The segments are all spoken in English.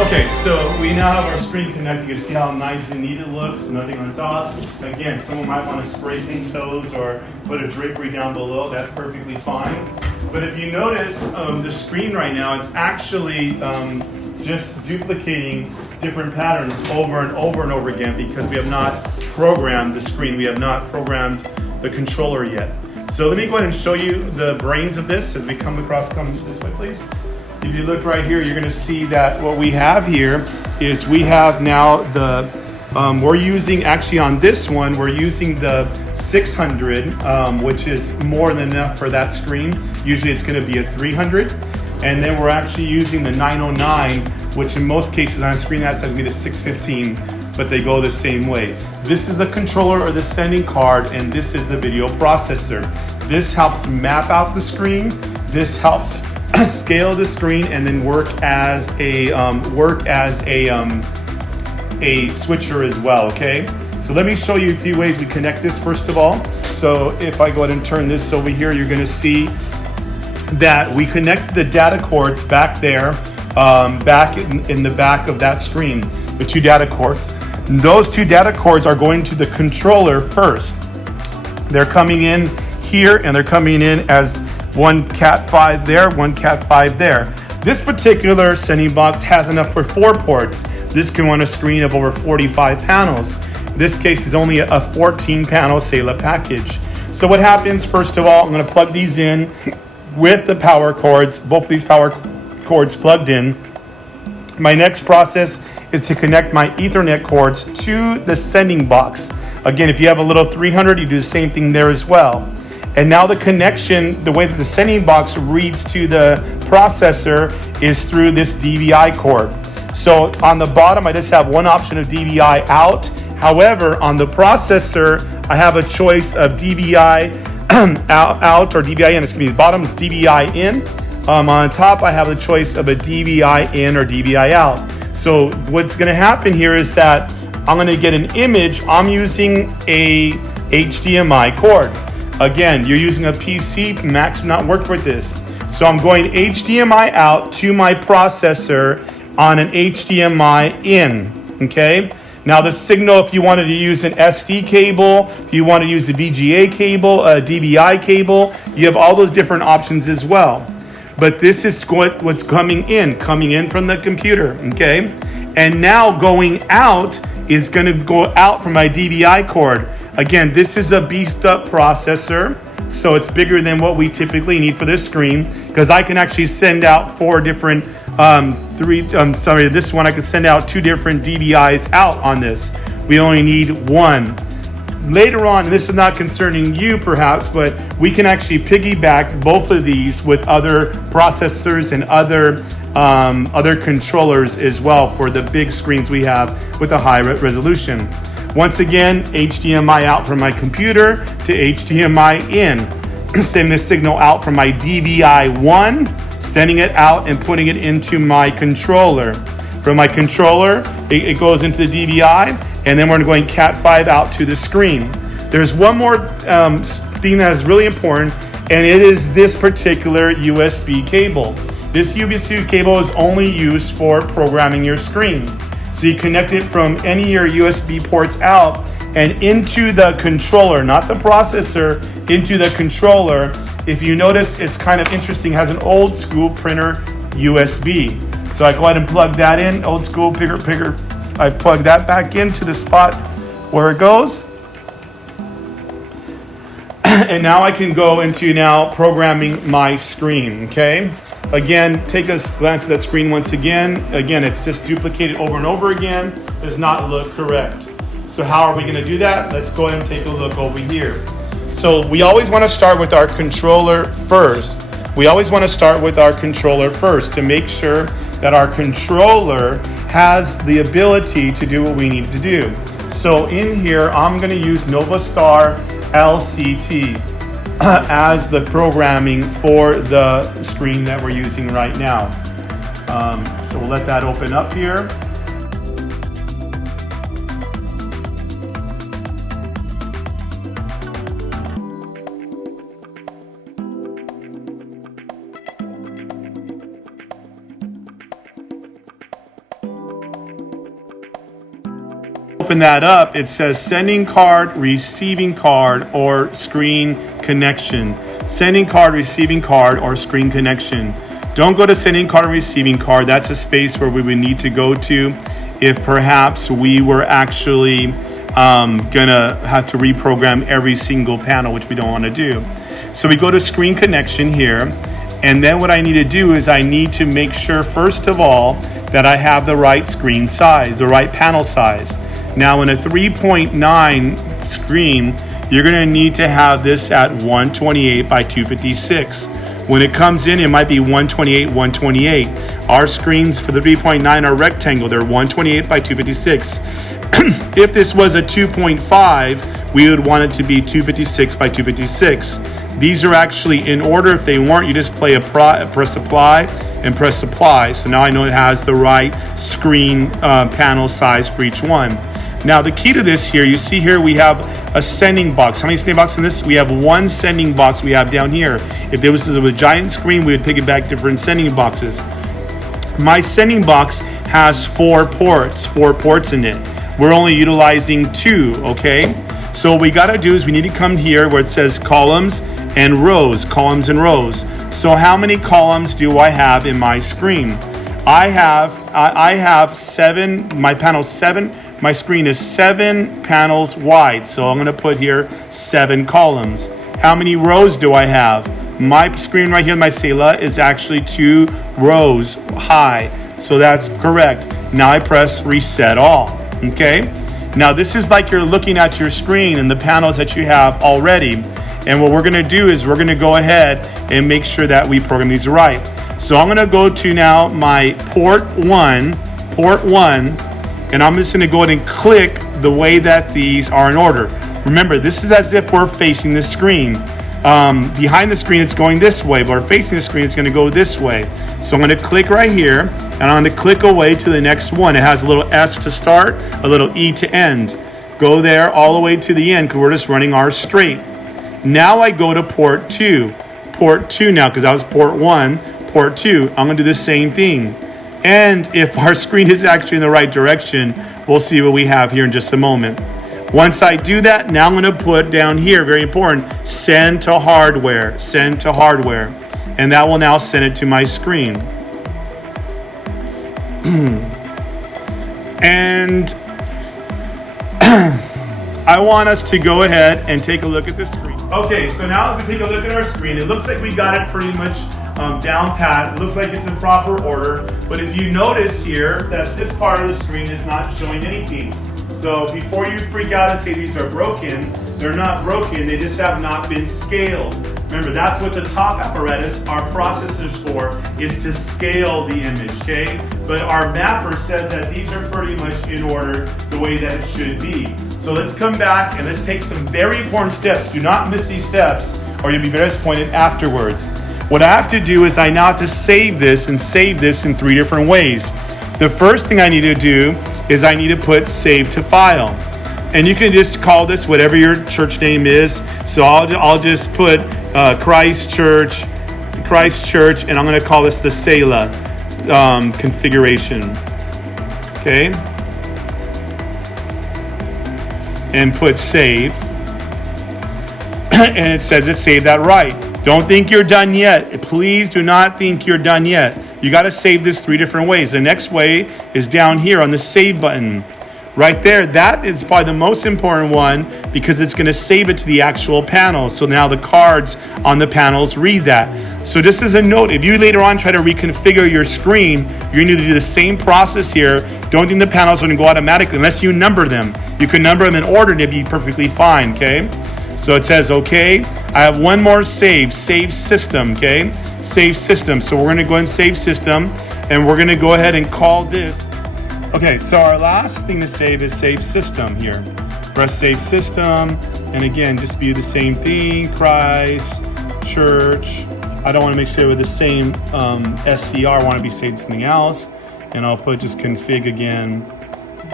Okay, so we now have our screen connected. You can see how nice and neat it looks, nothing on top. Again, someone might want to spray paint those or put a drapery down below. That's perfectly fine. But if you notice the screen right now, it's actually just duplicating different patterns over and over and over again because we have not programmed the screen. We have not programmed the controller yet. So let me go ahead and show you the brains of this as we come this way, please. If you look right here, you're going to see that what we have here is we have now the, we're using, actually on this one, we're using the 600, which is more than enough for that screen. Usually it's going to be a 300. And then we're actually using the 909, which in most cases on a screen that's going to be the 615, but they go the same way. This is the controller or the sending card, and this is the video processor. This helps map out the screen. This helps scale the screen and then work as a switcher as well. Okay, so let me show you a few ways we connect this first of all. So if I go ahead and turn this over here, you're going to see that we connect the data cords back there, back in the back of that screen, the two data cords. And those two data cords are going to the controller first. They're coming in here and they're coming in as one Cat5 there, one Cat5 there. This particular sending box has enough for 4 ports. This can run a screen of over 45 panels. In this case, it's only a 14 panel SAILA package. So what happens, first of all, I'm going to plug these in with the power cords, both of these power cords plugged in. My next process is to connect my Ethernet cords to the sending box. Again, if you have a little 300, you do the same thing there as well. And now the connection, the way that the sending box reads to the processor is through this DVI cord. So on the bottom, I just have one option of DVI out. However, on the processor, I have a choice of DVI out or DVI in. Excuse me, the bottom is DVI in. On top, I have the choice of a DVI in or DVI out. So what's going to happen here is that I'm going to get an image. I'm using a HDMI cord. Again, you're using a PC, Macs do not work with this. So I'm going HDMI out to my processor on an HDMI in, okay? Now the signal, if you wanted to use an SD cable, if you want to use a VGA cable, a DVI cable, you have all those different options as well. But this is what's coming in from the computer, okay? And now going out is going to go out from my DVI cord. Again, this is a beefed up processor, so it's bigger than what we typically need for this screen, because I can actually send out 4 different, this one I could send out 2 different DVIs out on this. We only need 1. Later on, this is not concerning you perhaps, but we can actually piggyback both of these with other processors and other controllers as well for the big screens we have with a high resolution. Once again, HDMI out from my computer to HDMI in. Send this signal out from my DVI1, sending it out and putting it into my controller. From my controller, it goes into the DVI, and then we're going Cat5 out to the screen. There's one more thing that is really important, and it is this particular USB cable. This USB cable is only used for programming your screen. So you connect it from any of your USB ports out and into the controller, not the processor, into the controller. If you notice, it's kind of interesting, it has an old school printer USB. So I go ahead and plug that in, old school printer. I plug that back into the spot where it goes. And now I can go into programming my screen, okay? Again, take a glance at that screen once again. Again, it's just duplicated over and over again. Does not look correct. So how are we going to do that? Let's go ahead and take a look over here. So we always want to start with our controller first. We always want to start with our controller first to make sure that our controller has the ability to do what we need to do. So in here, I'm going to use Novastar LCT as the programming for the screen that we're using right now. So we'll let that open up here. open that up, it says sending card, receiving card, or screen connection. Sending card, receiving card, or screen connection. Don't go to sending card and receiving card. That's a space where we would need to go to if perhaps we were actually gonna have to reprogram every single panel, which we don't want to do. So we go to screen connection here. And then what I need to do is I need to make sure, first of all, that I have the right screen size, the right panel size. Now in a 3.9 screen, you're gonna need to have this at 128 by 256. When it comes in, it might be 128, 128. Our screens for the 3.9 are rectangle. They're 128 by 256. If this was a 2.5, we would want it to be 256 by 256. These are actually in order. If they weren't, you just press apply and press apply. So now I know it has the right screen panel size for each one. Now the key to this here, you see here we have a sending box. How many sending boxes in this? We have one sending box we have down here. If there was a giant screen, we would piggyback different sending boxes. My sending box has four ports in it. We're only utilizing 2, okay? So what we gotta do is we need to come here where it says columns and rows. So how many columns do I have in my screen? I have 7, my panel 7, my screen is 7 panels wide. So I'm gonna put here 7 columns. How many rows do I have? My screen right here, my Selah, is actually 2 rows high. So that's correct. Now I press reset all, okay? Now this is like you're looking at your screen and the panels that you have already. And what we're gonna do is we're gonna go ahead and make sure that we program these right. So I'm gonna go to now my port one, and I'm just gonna go ahead and click the way that these are in order. Remember, this is as if we're facing the screen. Behind the screen, it's going this way, but we're facing the screen, it's gonna go this way. So I'm gonna click right here, and I'm gonna click away to the next one. It has a little S to start, a little E to end. Go there all the way to the end, because we're just running ours straight. Now I go to port 2 now, because that was port 1, port 2. I'm gonna do the same thing. And if our screen is actually in the right direction, we'll see what we have here in just a moment. Once I do that, now I'm gonna put down here, very important, send to hardware. And that will now send it to my screen. And I want us to go ahead and take a look at this screen. Okay, so now as we take a look at our screen, it looks like we got it pretty much down pat. It looks like it's in proper order. But if you notice here that this part of the screen is not showing anything. So before you freak out and say these are broken, they're not broken, they just have not been scaled. Remember, that's what the top apparatus, our processor's for, is to scale the image, okay? But our mapper says that these are pretty much in order the way that it should be. So let's come back and let's take some very important steps. Do not miss these steps or you'll be very disappointed afterwards. What I have to do is I now have to save this in 3 different ways. The first thing I need to do is I need to put save to file. And you can just call this whatever your church name is. So I'll just put Christ Church, and I'm going to call this the Selah configuration. Okay? And put save. And it says it saved that right. Don't think you're done yet. Please do not think you're done yet. You got to save this 3 different ways. The next way is down here on the save button. Right there, that is probably the most important one because it's going to save it to the actual panel. So now the cards on the panels read that. So just as a note, if you later on try to reconfigure your screen, you're going to do the same process here. Don't think the panels are going to go automatically unless you number them. You can number them in order and it'd be perfectly fine, okay? So it says, okay, I have one more save system, okay? Save system. So we're going to go and save system, and we're going to go ahead and call this. Okay, so our last thing to save is save system here. Press save system, and again, just view the same thing, Christ, church. I don't want to make sure with the same SCR, I want to be saved something else. And I'll put just config again,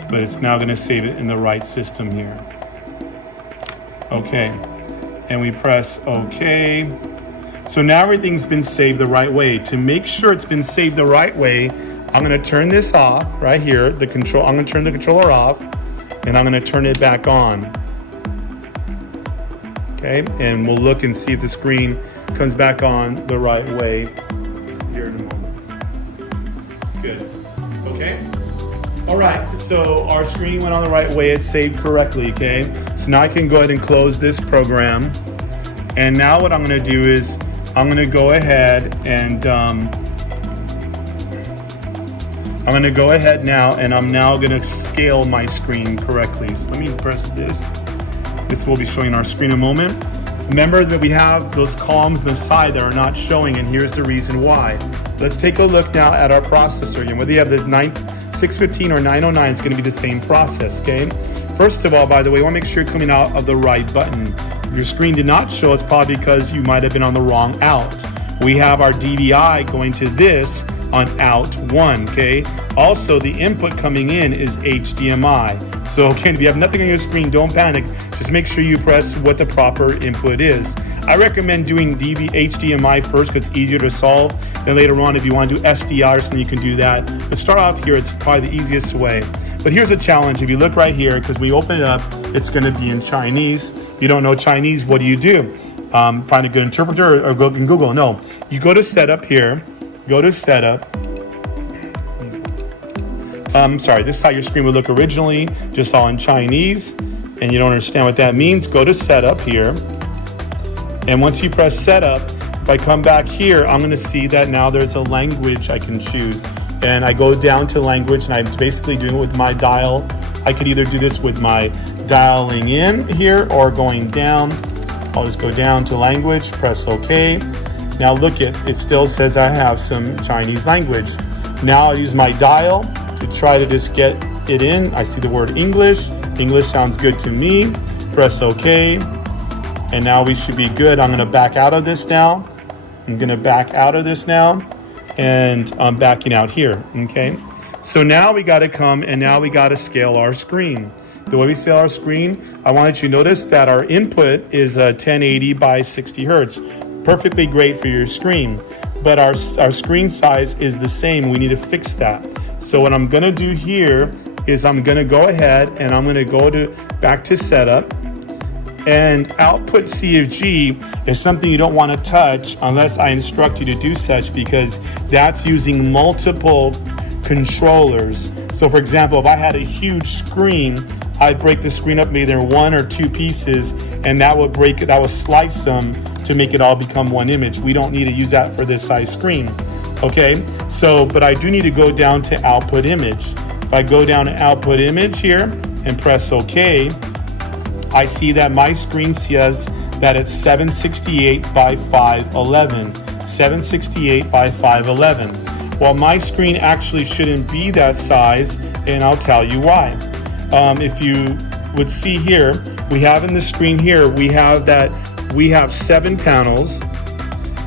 but it's now going to save it in the right system here. Okay, and we press OK. So now everything's been saved the right way. To make sure it's been saved the right way, I'm going to turn this off right here. I'm going to turn the controller off. and I'm going to turn it back on. Okay, and we'll look and see if the screen comes back on the right way here in a moment. Good. Okay. All right, so our screen went on the right way. It's saved correctly, okay? So now I can go ahead and close this program. And now what I'm going to do is I'm going to go ahead and I'm going to go ahead now, and I'm now going to scale my screen correctly. So let me press this. This will be showing our screen in a moment. Remember that we have those columns on the side that are not showing, and here's the reason why. Let's take a look now at our processor. And whether you have the 615 or 909, it's going to be the same process, okay? First of all, by the way, I want to make sure you're coming out of the right button. If your screen did not show, it's probably because you might have been on the wrong out. We have our DVI going to this on out 1, okay? Also, the input coming in is HDMI. So again, if you have nothing on your screen, don't panic. Just make sure you press what the proper input is. I recommend doing HDMI first because it's easier to solve. Then later on, if you want to do SDI or something, you can do that. But start off here, it's probably the easiest way. But here's a challenge. If you look right here, because we open it up, it's going to be in Chinese. If you don't know Chinese, what do? Find a good interpreter or go in Google. No, you go to setup here, go to setup. Sorry, this is how your screen would look originally, just all in Chinese, and you don't understand what that means. Go to setup here, and once you press setup, if I come back here, I'm going to see that now there's a language I can choose, and I go down to language, and I'm basically doing it with my dial. I could either do this with my dialing in here or going down. I'll just go down to language, press OK. Now look, it still says I have some Chinese language. Now I'll use my dial to try to just get it in. I see the word English. English sounds good to me. Press OK. And now we should be good. I'm going to back out of this now. I'm going to back out of this now. And I'm backing out here. Okay. So now we got to come and now we got to scale our screen. The way we scale our screen, I wanted you to notice that our input is 1080 by 60 hertz. Perfectly great for your screen. But our screen size is the same. We need to fix that. So what I'm going to do here is I'm going to go ahead and I'm going to go back to setup, and output CFG is something you don't want to touch unless I instruct you to do such, because that's using multiple controllers. So for example, if I had a huge screen, I'd break the screen up either 1 or 2 pieces, and that would slice them to make it all become one image. We don't need to use that for this size screen. Okay, so, but I do need to go down to output image. If I go down to output image here and press OK, I see that my screen says that it's 768 by 511. 768 by 511. Well, my screen actually shouldn't be that size, and I'll tell you why. If you would see here, we have in the screen here, we have 7 panels,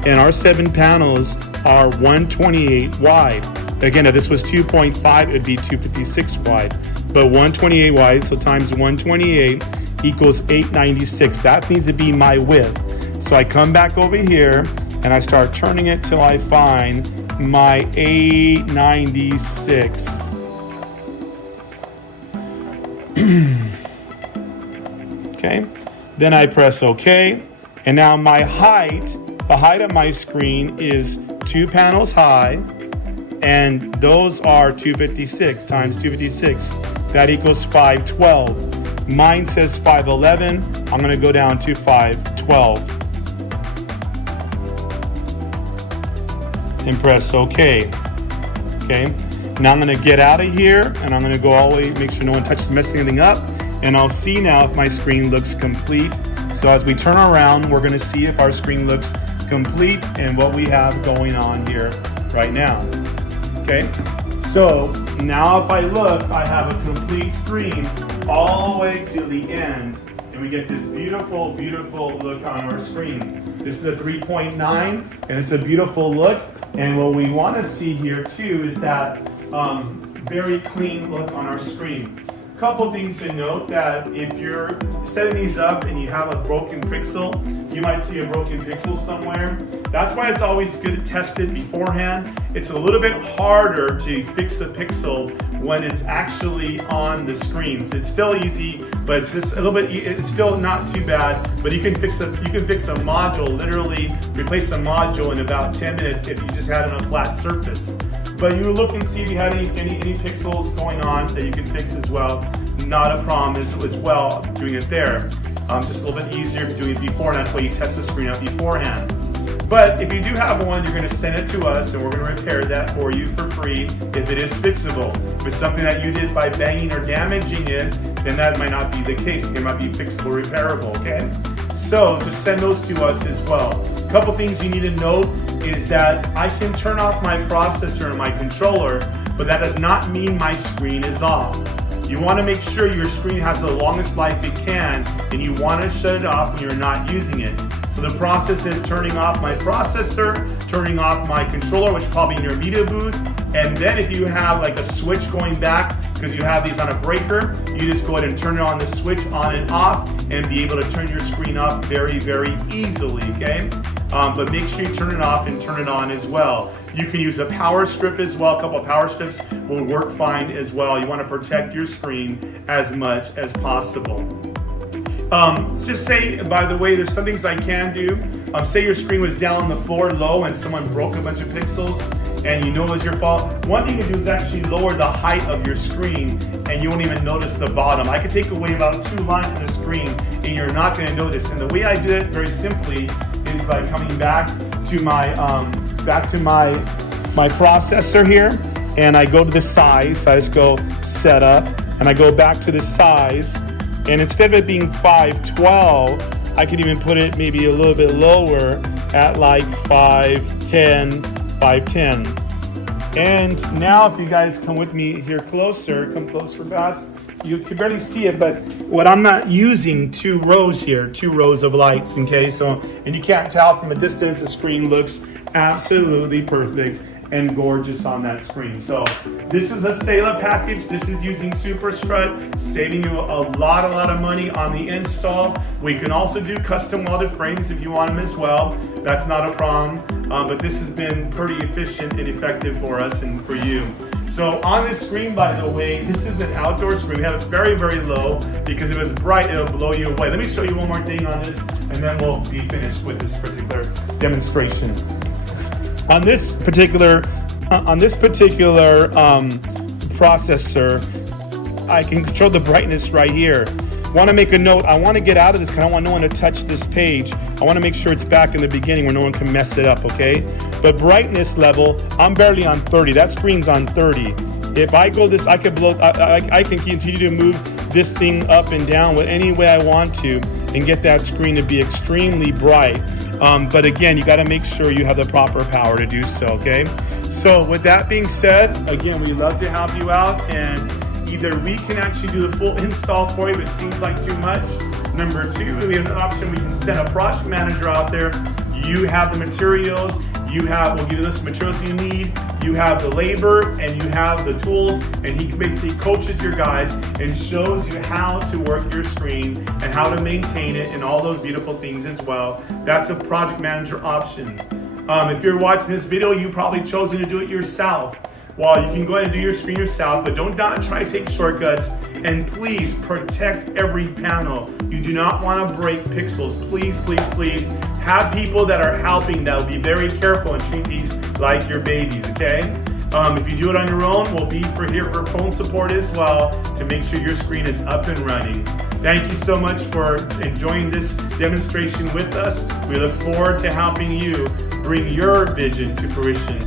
and our 7 panels are 128 wide. Again, if this was 2.5, it would be 256 wide. But 128 wide, so times 128 equals 896. That needs to be my width. So I come back over here and I start turning it till I find my 896. Okay, then I press OK, and now my height, the height of my screen is 2 panels high, and those are 256 times 256. That equals 512. Mine says 511. I'm going to go down to 512 and press OK. Okay, now I'm going to get out of here, and I'm going to go all the way, make sure no one touches, messing anything up, and I'll see now if my screen looks complete. So as we turn around, we're going to see if our screen looks complete and what we have going on here right now. Okay, so now if I look, I have a complete screen all the way to the end, and we get this beautiful, beautiful look on our screen. This is a 3.9, and it's a beautiful look. And what we want to see here too is that very clean look on our screen. Couple things to note, that if you're setting these up and you have a broken pixel, you might see a broken pixel somewhere. That's why it's always good to test it beforehand. It's a little bit harder to fix a pixel when it's actually on the screens. It's still easy, but it's just a little bit, it's still not too bad, but you can fix a module, literally replace a module in about 10 minutes if you just had it on a flat surface. But you look and see if you had any pixels going on that you can fix as well. Not a problem as well doing it there. Just a little bit easier doing it before, and that's why you test the screen out beforehand. But if you do have one, you're going to send it to us and we're going to repair that for you for free if it is fixable. If it's something that you did by banging or damaging it, then that might not be the case. It might be fixable or repairable, okay? So just send those to us as well. A couple things you need to note is that I can turn off my processor and my controller, but that does not mean my screen is off. You want to make sure your screen has the longest life it can, and you want to shut it off when you're not using it. So the process is turning off my processor, turning off my controller, which is probably in your media booth, and then if you have like a switch going back, because you have these on a breaker, you just go ahead and turn on the switch on and off and be able to turn your screen off very, very easily, okay? But make sure you turn it off and turn it on as well. You can use a power strip as well. A couple of power strips will work fine as well. You want to protect your screen as much as possible. Just say, by the way, there's some things I can do. Say your screen was down on the floor low and someone broke a bunch of pixels and you know it was your fault. One thing you can do is actually lower the height of your screen and you won't even notice the bottom. I could take away about 2 lines from the screen and you're not going to notice. And the way I do it very simply is by coming back to my my processor here, and I go to the size. So I just go setup and I go back to the size, and instead of it being 512, I can even put it maybe a little bit lower at like 510. And now if you guys come with me here closer, come closer fast, you can barely see it, but what I'm not using 2 rows here, 2 rows of lights, okay? So, and you can't tell from a distance, the screen looks absolutely perfect and gorgeous on that screen. So this is a Saela package. This is using SuperStrut, saving you a lot of money on the install. We can also do custom welded frames if you want them as well. That's not a problem, but this has been pretty efficient and effective for us and for you. So on this screen, by the way, this is an outdoor screen. We have it very, very low because if it was bright, it'll blow you away. Let me show you one more thing on this, and then we'll be finished with this particular demonstration. On this particular processor, I can control the brightness right here. Want to make a note, I want to get out of this because I don't want no one to touch this page. I want to make sure it's back in the beginning where no one can mess it up, okay? But brightness level, I'm barely on 30. That screen's on 30. If I go this, I can continue to move this thing up and down with any way I want to and get that screen to be extremely bright. But again, you got to make sure you have the proper power to do so, okay? So with that being said, again, we love to help you out, and either we can actually do the full install for you if it seems like too much. Number 2, we have an option, we can send a project manager out there. You have the materials, we'll give you the materials you need, you have the labor, and you have the tools, and he basically coaches your guys and shows you how to work your screen and how to maintain it and all those beautiful things as well. That's a project manager option. If you're watching this video, you've probably chosen to do it yourself. Well, you can go ahead and do your screen yourself, but don't try to take shortcuts, and please protect every panel. You do not want to break pixels. Please, please, please have people that are helping that will be very careful and treat these like your babies, okay? If you do it on your own, we'll be here for phone support as well to make sure your screen is up and running. Thank you so much for enjoying this demonstration with us. We look forward to helping you bring your vision to fruition.